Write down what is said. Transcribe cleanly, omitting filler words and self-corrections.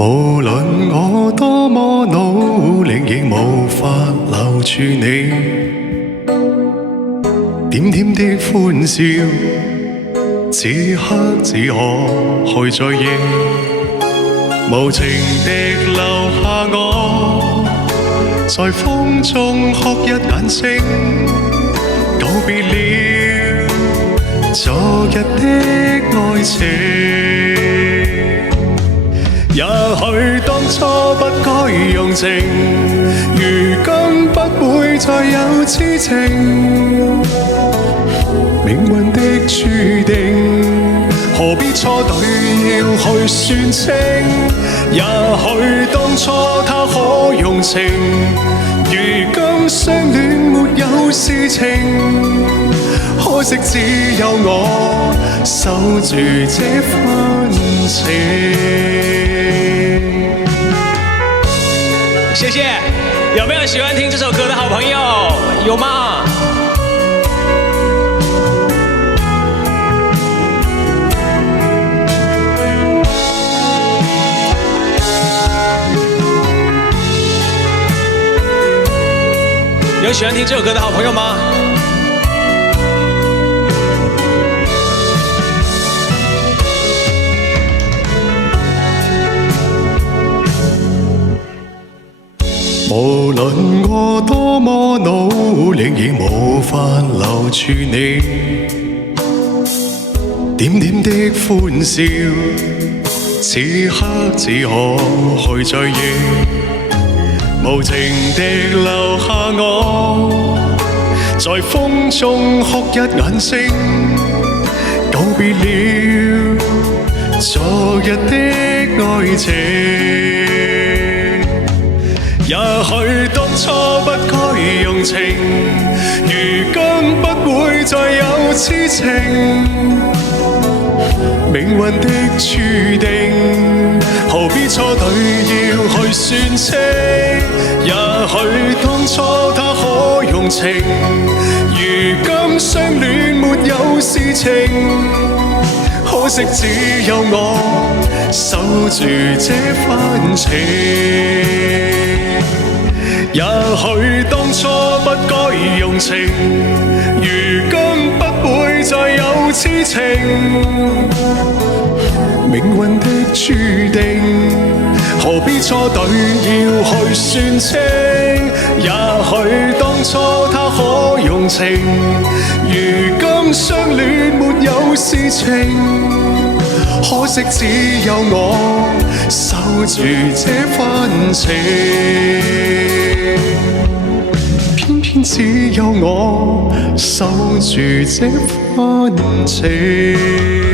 無論我多麼努力，亦無法留住你。點點的歡笑，此刻只可去再憶。無情地留下我，在風中哭一眼睛，告別了昨日的愛情。也許當初不該用情，如今不會再有痴情。命運的注定，何必錯對要去算清？也許當初他可用情，如今相戀沒有事情。可惜只有我守住這份情。謝謝，有沒有喜歡聽這首歌的好朋友？有嗎？有喜歡聽這首歌的好朋友嗎？無論我多麼努力，亦無法留住你。點點的歡笑，此刻只可去再憶。無情地留下我，在風中哭一眼睛，告別了昨日的愛情。也許當初不該用情，如今不會再有痴情。命運的注定，何必錯對要去算清？也許當初他可用情，如今相戀沒有事情。可惜只有我守住這份情。也許當初不該用情，如今不會再有痴情。命運的注定，何必錯對要去算清？也許當初他可用情，如今相戀沒有事情。可惜只有我守住這份情，偏偏只有我守住這份情。